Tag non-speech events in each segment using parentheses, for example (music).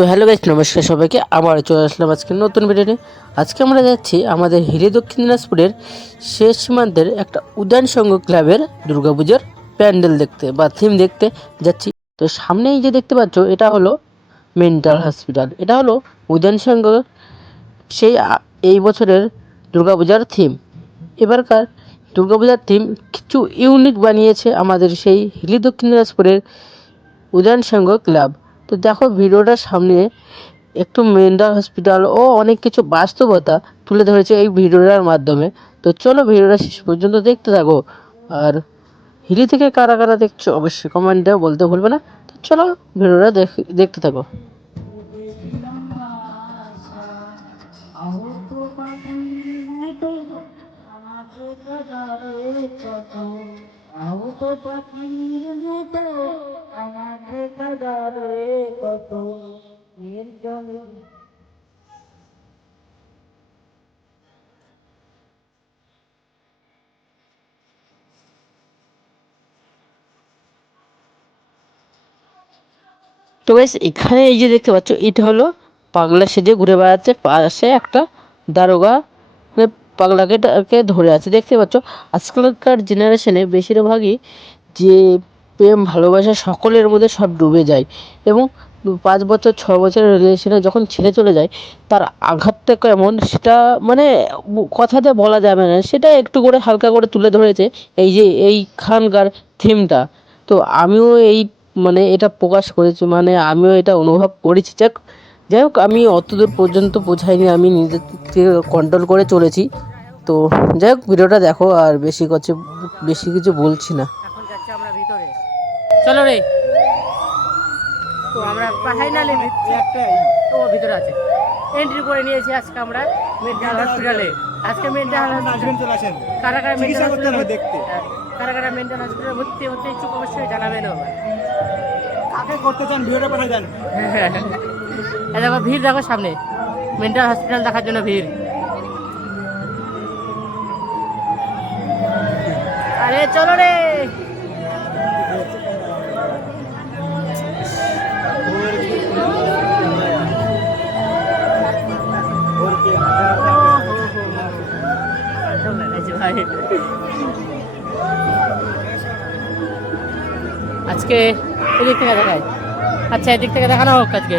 তো hello guys নমস্কার সবাইকে। আবার চলে আসলাম আজকে নতুন ভিডিওতে আজকে আমরা যাচ্ছি আমাদের হিরে দক্ষিণ দিনাজপুরের শেষ সীমান্তের একটা উদ্যান সংঘ ক্লাবের দুর্গাপূজার প্যান্ডেল দেখতে বা থিম দেখতে যাচ্ছি। তো সামনেই যে দেখতে পাচ্ছ, এটা হলো মেন্টাল হসপিটাল এটা হলো উদ্যান সংঘ সেই এই বছরের দুর্গাপূজার থিম এবারকার দুর্গাপূজার থিম কিছু ইউনিক বানিয়েছে আমাদের সেই হিলি দক্ষিণ দিনাজপুরের উদয়ন সংঘ ক্লাব। তো দেখো ভিডিওটার সামনে একটু মেন্টাল হসপিটাল ও অনেক কিছু বাস্তবতা তুলে ধরেছে এই ভিডিওটার মাধ্যমে। তো চলো ভিডিওটা শেষ পর্যন্ত দেখতে থাকো। আর হিলি থেকে কারা কারা দেখছ অবশ্যই কমেন্টে বলতে ভুলবে না। তো চলো ভিডিওটা দেখ- দেখতে থাকো। তো বেশ এখানে এই যে দেখতে পাচ্ছ এটা হলো পাগলা সেজে ঘুরে বেড়াচ্ছে। পাশে একটা দারোগা মানে পাগলাকে ধরে আছে। দেখতে পাচ্ছ, আজকালকার জেনারেশনে বেশিরভাগই যে প্রেম, ভালোবাসা সকলের মধ্যে সব ডুবে যায় এবং পাঁচ বছর, ছ বছরের রিলেশনে যখন ছেড়ে চলে যায়, তার আঘাতটা কেমন সেটা মানে কথাতে বলা যাবে না। সেটা একটু করে হালকা করে তুলে ধরেছে এই যে, এইখানকার থিমটা তো আমিও এই মানে এটা প্রকাশ করেছি মানে আমিও এটা অনুভব করেছি। যাক, যাই হোক, আমি অতদূর পর্যন্ত পৌঁছাইনি আমি নিজেকে কন্ট্রোল করে চলেছি। তো যাই হোক, ভিডিওটা দেখো, আর বেশি কিছু বেশি কিছু বলছি না এখন যাচ্ছি আমরা ভিতরে চলো রে। তো আমরা ফাইনালি ও ভিতরে আছে। এন্ট্রি করে নিয়েছি আজকে আমরা মেন্টাল হসপিটালে আজকে মেন্টাল চলে আসেন। কারা মেন্টাল হসপিটালে দেখতে। কারা কারা মেন্টাল হসপিটালে ভর্তি হতে ইচ্ছুক অবশ্যই জানাবেন কাকে করতে চান ভিডিওটা পাঠিয়ে দেন। এই দেখো ভিড় দেখো সামনে। মেন্টাল হসপিটাল দেখার জন্য ভিড়। আরে চলো রে। ভাই আজকে এদিক থেকে দেখায় আচ্ছা এদিক থেকে দেখানো হোক আজকে।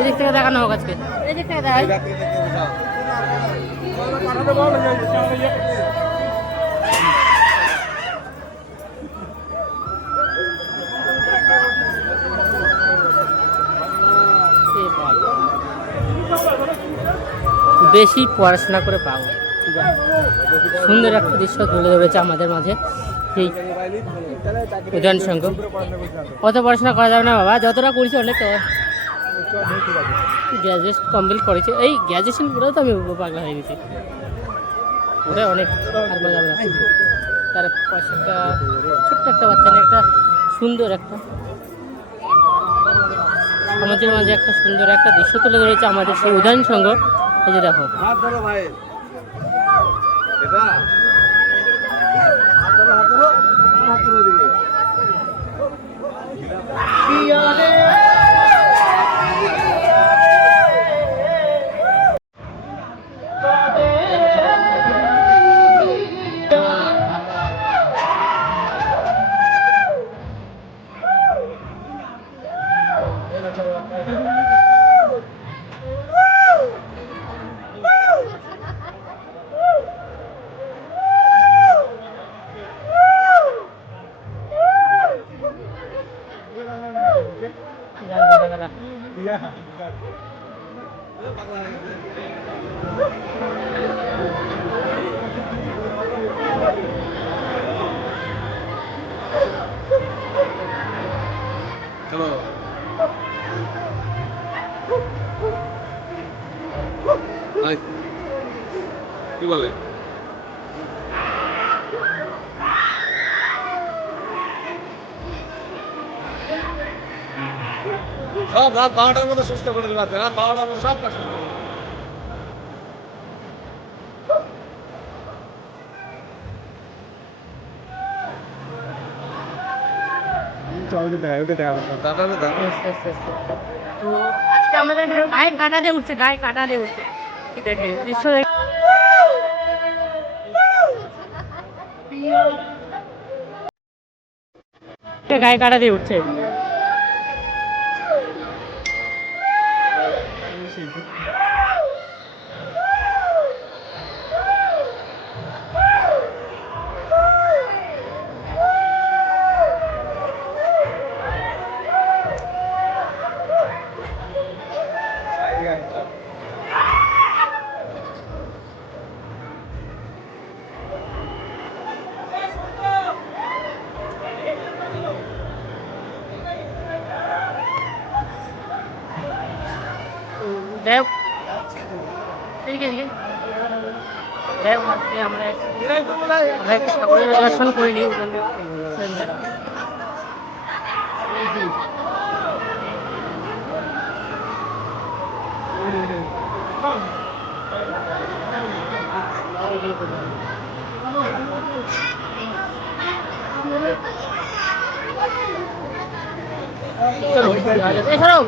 এদিক থেকে দেখানো হোক আজকে। এদিক থেকে দেখাই। বেশি পড়াশোনা করে পাবো। সুন্দর একটা দৃশ্য তুলে ধরেছে আমাদের মাঝে। সেই উদয়ন সংঘ। অত পড়াশোনা করা যাবে না বাবা, যতটা করেছি অনেক গ্র্যাজুয়েশন কমপ্লিট করেছে। এই গ্র্যাজুয়েশন করেও তো আমি পাগলা হয়ে গেছি। ওটা অনেক আর বলা যাবে তার পাশে একটা ছোট্ট একটা বাচ্চা নিয়ে একটা সুন্দর একটা আমাদের মাঝে একটা সুন্দর একটা দৃশ্য তুলে ধরেছে আমাদের সেই উদয়ন সংঘ। এই যে দেখো এটা? কি বলে? সব রাত বারোটার মধ্যে সুস্থ করে দিলাম রাত। বারোটার মধ্যে সব কাজ তো আজকে আমাদের গায়ে কাটা দিয়ে উঠছে গায়ে কাটা দিয়ে উঠছে। ঠিক আছে একটা গায়ে কাটা দিয়ে উঠছে। দেব। দেব আমরা দর্শন করে নিই এছাড়াও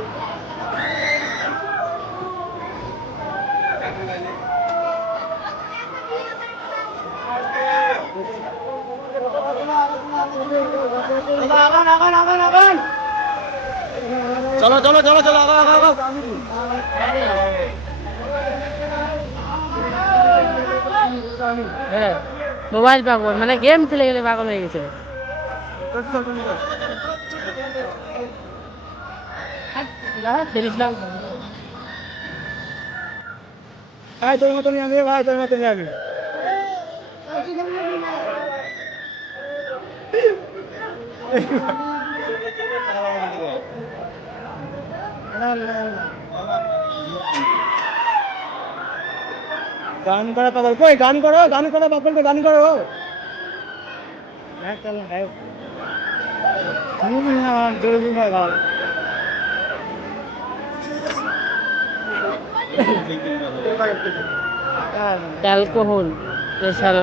চলো চলো চলো চলো হ্যাঁ মোবাইল পাগল মানে গেম খেলে গেলে পাগল হয়ে গেছে। হ্যাঁ, ভাই তোর ভাই (laughs) (laughs) গান করা পাগল। কই গান করো গান করা পাগল গান করো। না চল হ্যাঁ। অ্যালকোহল সারা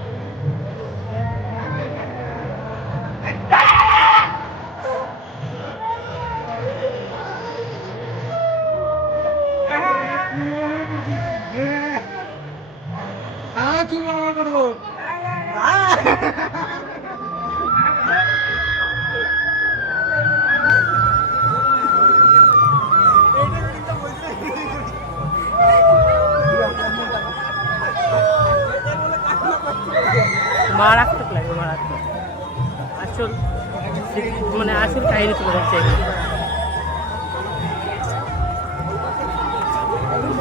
কি ব্যবহার করব মারাত্মক লাগে মারাত্মক। আসল মানে আসল কাহিনী তুলে ধরছে